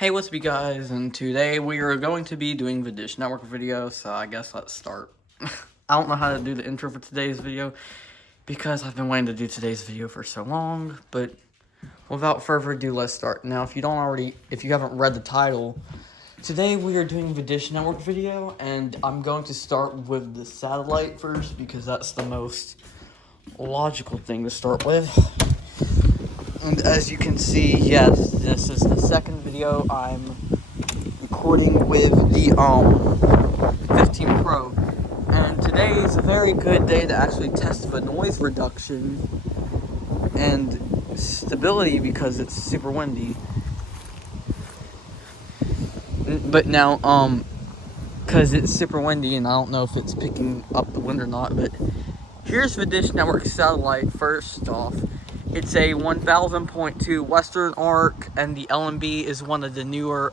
Hey, what's up, you guys? And today we are going to be doing the Dish Network video, so I guess let's start. I don't know how to do the intro for today's video because I've been waiting to do today's video for so long, but without further ado, let's start. Now, if you haven't read the title, today we are doing the Dish Network video, and I'm going to start with the satellite first because that's the most logical thing to start with. And as you can see, yes, this is the second video I'm recording with the 15 Pro. And today is a very good day to actually test the noise reduction and stability because it's super windy. But now, because it's super windy and I don't know if it's picking up the wind or not, but here's the Dish Network satellite first off. It's a 1000.2 Western Arc, and the LMB is one of the newer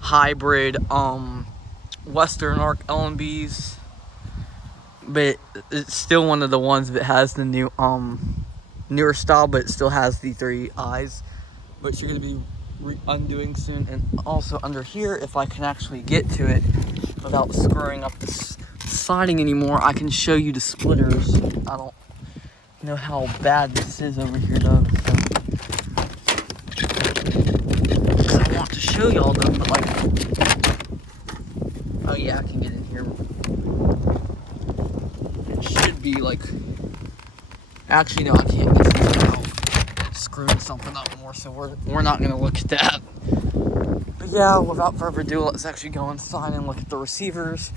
hybrid Western Arc LMBs, but it's still one of the ones that has the new newer style, but it still has the 3 eyes, which you're going to be undoing soon. And also under here, if I can actually get to it without screwing up the siding anymore, I can show you the splitters. I don't know how bad this is over here though, so I want to show y'all them, but like, oh yeah, I can get in here. It should be like, actually no, I can't get in without screwing something up more, so we're not gonna look at that. But yeah, without further ado, let's actually go inside and look at the receivers.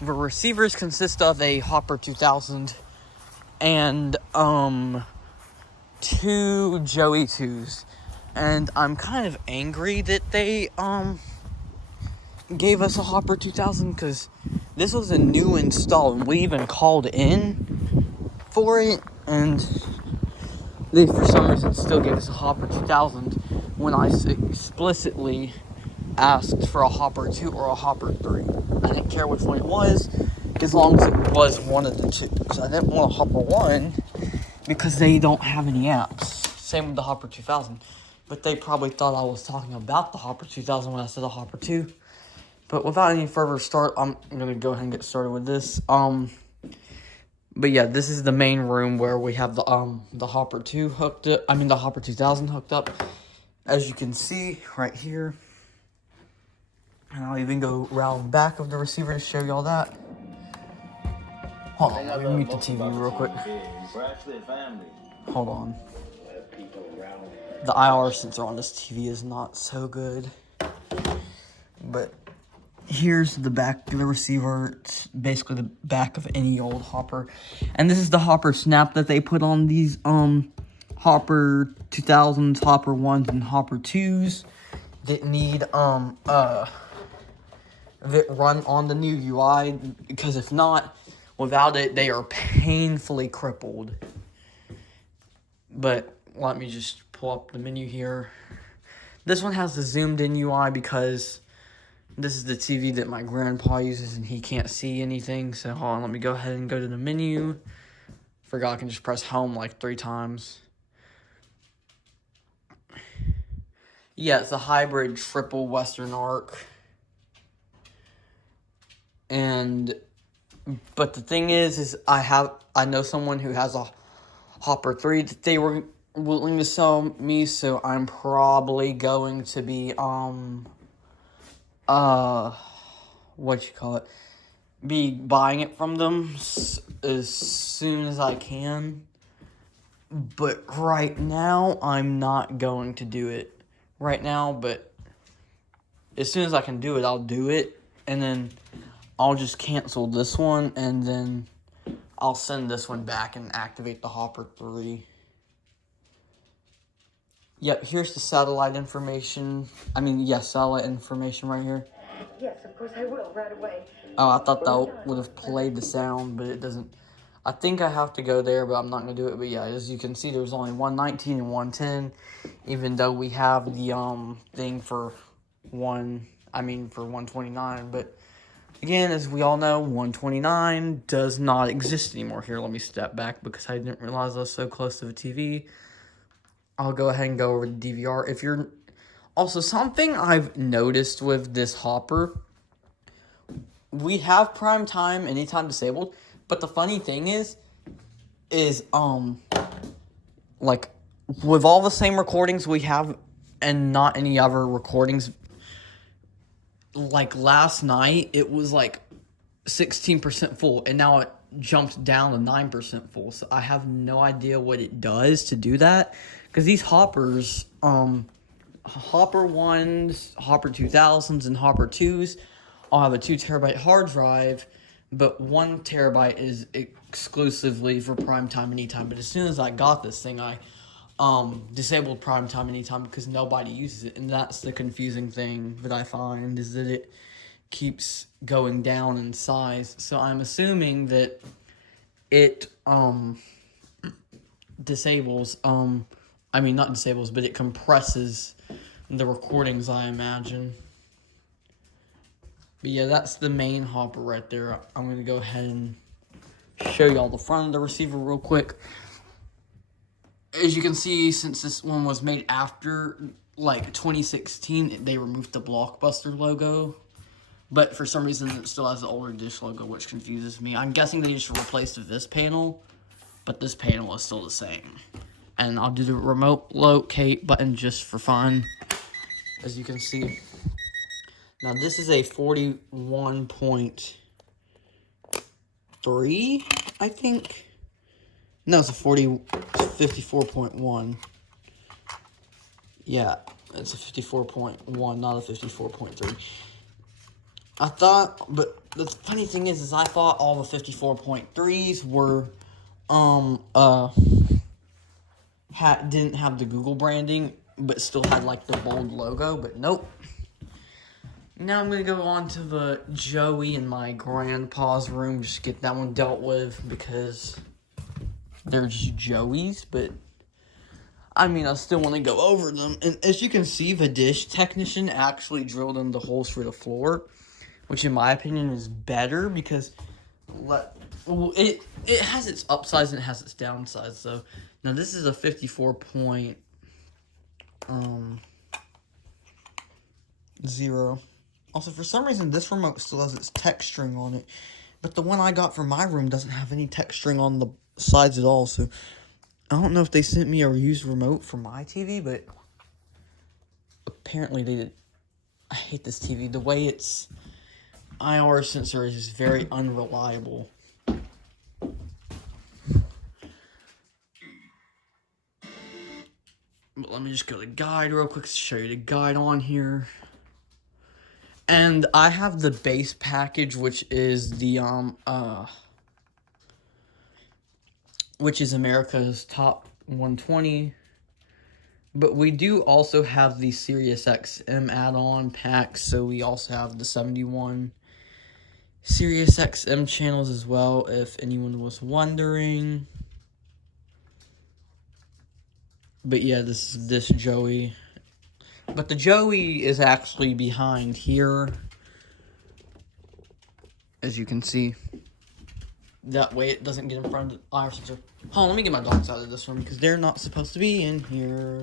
The receivers consist of a Hopper 2000 and 2 Joey 2s, and I'm kind of angry that they gave us a Hopper 2000 because this was a new install and we even called in for it, and they for some reason still gave us a Hopper 2000 when I explicitly asked for a Hopper 2 or a Hopper 3. I didn't care which one it was, as long as it was one of the two. So I didn't want a Hopper 1 because they don't have any apps. Same with the Hopper 2000. But they probably thought I was talking about the Hopper 2000 when I said the Hopper 2. But without any further start, I'm going to go ahead and get started with this. But yeah, this is the main room where we have the Hopper 2 hooked up. I mean the Hopper 2000 hooked up. As you can see right here. And I'll even go around back of the receiver to show y'all that. Hold on, let me mute the TV real quick. Hold on. The IR sensor on this TV is not so good. But here's the back of the receiver. It's basically the back of any old Hopper. And this is the Hopper snap that they put on these Hopper 2000s, Hopper 1s, and Hopper 2s that need that run on the new UI, because if not, without it, they are painfully crippled. But let me just pull up the menu here. This one has the zoomed in UI because this is the TV that my grandpa uses and he can't see anything. So hold on, let me go ahead and go to the menu. Forgot I can just press home like 3 times. Yeah, it's a hybrid triple Western Arc. But the thing is I know someone who has a Hopper 3 that they were willing to sell me, so I'm probably going to be be buying it from them as soon as I can. But right now I'm not going to do it right now, but as soon as I can do it, I'll do it, and then I'll just cancel this one, and then I'll send this one back and activate the Hopper 3. Yep, here's the satellite information. Satellite information right here. Yes, of course I will, right away. Oh, I thought that would have played the sound, but it doesn't. I think I have to go there, but I'm not going to do it. But yeah, as you can see, there's only 119 and 110, even though we have the thing for 129, but again, as we all know, 129 does not exist anymore. Here, let me step back because I didn't realize I was so close to the TV. I'll go ahead and go over the DVR. If you're Also, something I've noticed with this hopper, we have prime time anytime disabled, but the funny thing is like, with all the same recordings we have and not any other recordings, like last night it was like 16% full, and now it jumped down to 9% full. So I have no idea what it does to do that, because these hoppers, Hopper 1s, Hopper 2000s, and Hopper 2s all have a 2 terabyte hard drive, but 1 terabyte is exclusively for primetime anytime. But as soon as I got this thing, I disabled primetime anytime because nobody uses it, and that's the confusing thing that I find, is that it keeps going down in size. So I'm assuming that it disables, not disables, but it compresses the recordings, I imagine. But yeah, that's the main hopper right there. I'm going to go ahead and show y'all the front of the receiver real quick. As you can see, since this one was made after, like, 2016, they removed the Blockbuster logo. But for some reason, it still has the older Dish logo, which confuses me. I'm guessing they just replaced this panel, but this panel is still the same. And I'll do the remote locate button just for fun, as you can see. Now, this is a 41.3, I think. No, it's a 54.1. Yeah, it's a 54.1, not a 54.3. I thought, but the funny thing is I thought all the 54.3s were, didn't have the Google branding, but still had, like, the bold logo, but nope. Now I'm going to go on to the Joey in my grandpa's room, just get that one dealt with, because they're just Joeys, but, I still want to go over them. And as you can see, the dish technician actually drilled in the holes for the floor, which in my opinion is better, because it has its upsides and it has its downsides. So now this is a 54.0. Also, for some reason, this remote still has its texturing on it, but the one I got for my room doesn't have any texturing on the sides at all. So I don't know if they sent me a used remote for my TV, but apparently they did. I hate this TV. The way its IR sensor is very unreliable. But let me just go to guide real quick to show you the guide on here. And I have the base package, which is the which is America's Top 120. But we do also have the Sirius XM add-on pack, so we also have the 71 Sirius XM channels as well, if anyone was wondering. But yeah, this Joey. But the Joey is actually behind here, as you can see. That way it doesn't get in front of the IR sensor. Hold on, let me get my dogs out of this one, because they're not supposed to be in here.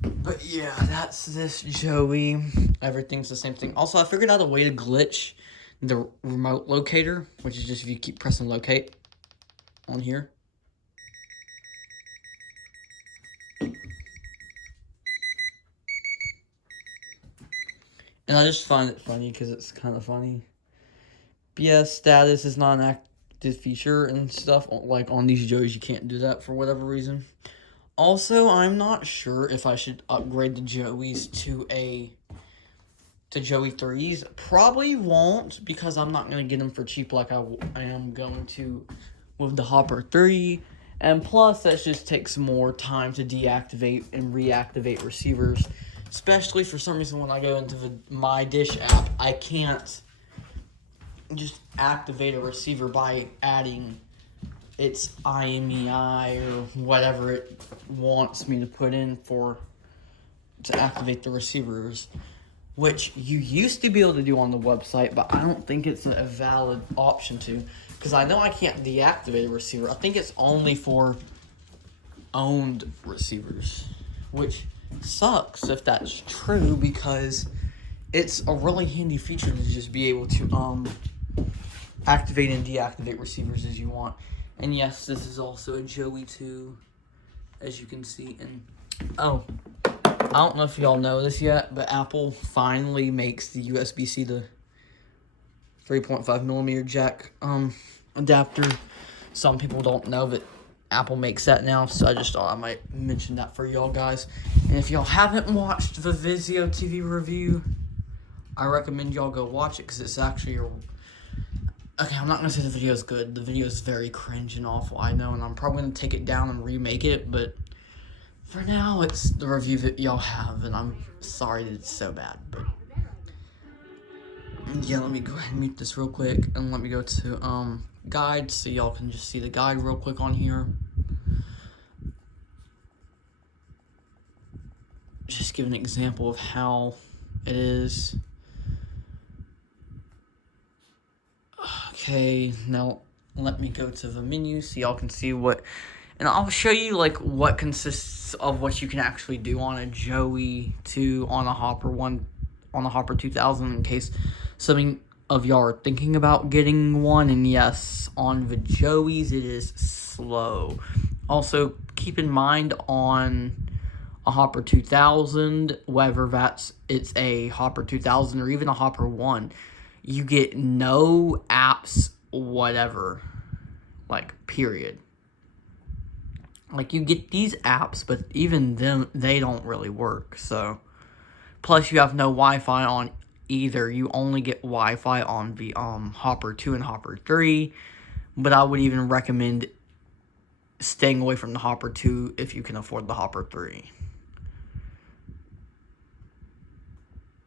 But yeah, that's this Joey. Everything's the same thing. Also, I figured out a way to glitch the remote locator, which is just if you keep pressing locate on here. And I just find it funny because it's kind of funny. But yeah, status is not an active feature and stuff. Like on these Joeys, you can't do that for whatever reason. Also, I'm not sure if I should upgrade the Joeys to Joey 3s. Probably won't, because I'm not going to get them for cheap like I am going to with the Hopper 3. And plus, that just takes more time to deactivate and reactivate receivers. Especially for some reason when I go into the My Dish app, I can't just activate a receiver by adding its IMEI or whatever it wants me to put in to activate the receivers, which you used to be able to do on the website, but I don't think it's a valid option to, because I know I can't deactivate a receiver. I think it's only for owned receivers, which sucks if that's true, because it's a really handy feature to just be able to activate and deactivate receivers as you want. And yes, this is also a Joey 2, as you can see. And oh, I don't know if y'all know this yet, but Apple finally makes the USB-C to 3.5mm jack adapter. Some people don't know that Apple makes that now, so I just thought I might mention that for y'all guys. And if y'all haven't watched the Vizio TV review, I recommend y'all go watch it, because it's actually okay, I'm not going to say the video is good. The video is very cringe and awful, I know, and I'm probably going to take it down and remake it, but for now, it's the review that y'all have, and I'm sorry that it's so bad, but yeah, let me go ahead and mute this real quick, and let me go to guide, so y'all can just see the guide real quick on here. Just give an example of how it is. Okay, now let me go to the menu so y'all can see what, and I'll show you like what consists of what you can actually do on a Joey 2, on a Hopper 1, on a Hopper 2000, in case something of y'all are thinking about getting one. And yes, on the Joeys it is slow. Also, keep in mind on a Hopper 2000, whether it's a Hopper 2000 or even a Hopper 1, you get no apps whatever, like, period. Like, you get these apps, but even them, they don't really work. So, plus you have no Wi-Fi on either. You only get Wi-Fi on the Hopper 2 and Hopper 3, but I would even recommend staying away from the Hopper 2 if you can afford the Hopper 3.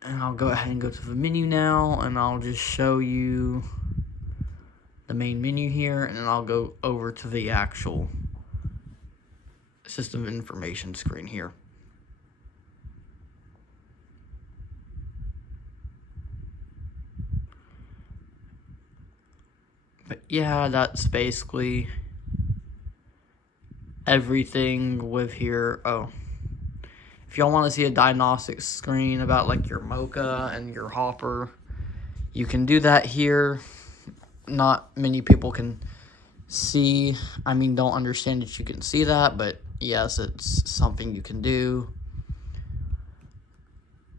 And I'll go ahead and go to the menu now, and I'll just show you the main menu here, and then I'll go over to the actual system information screen here. But yeah, that's basically everything with here. Oh, if y'all want to see a diagnostic screen about like your Mocha and your Hopper, you can do that here. Not many people can see, don't understand that you can see that, but yes, it's something you can do.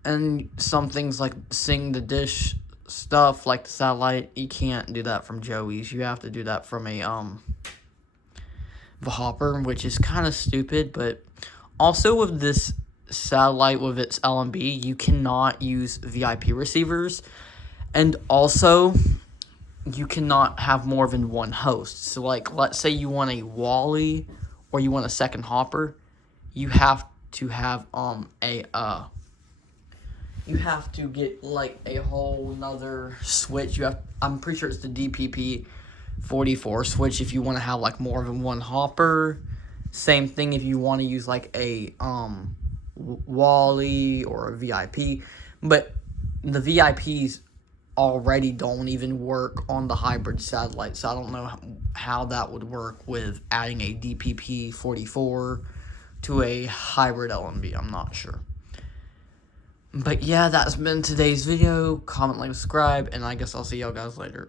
And some things like seeing the dish stuff, like the satellite, you can't do that from Joey's. You have to do that from the Hopper, which is kind of stupid. But also with this satellite, with its LMB, you cannot use VIP receivers, and also you cannot have more than one host. So like, let's say you want a Wally or you want a second Hopper, you have to have you have to get like a whole nother switch. I'm pretty sure it's the DPP44 switch if you want to have like more than one Hopper. Same thing if you want to use like a Wally or a VIP, but the VIPs already don't even work on the hybrid satellite, so I don't know how that would work with adding a DPP44 to a hybrid LMB. I'm not sure. But yeah, that's been today's video. Comment, like, subscribe, and I guess I'll see y'all guys later.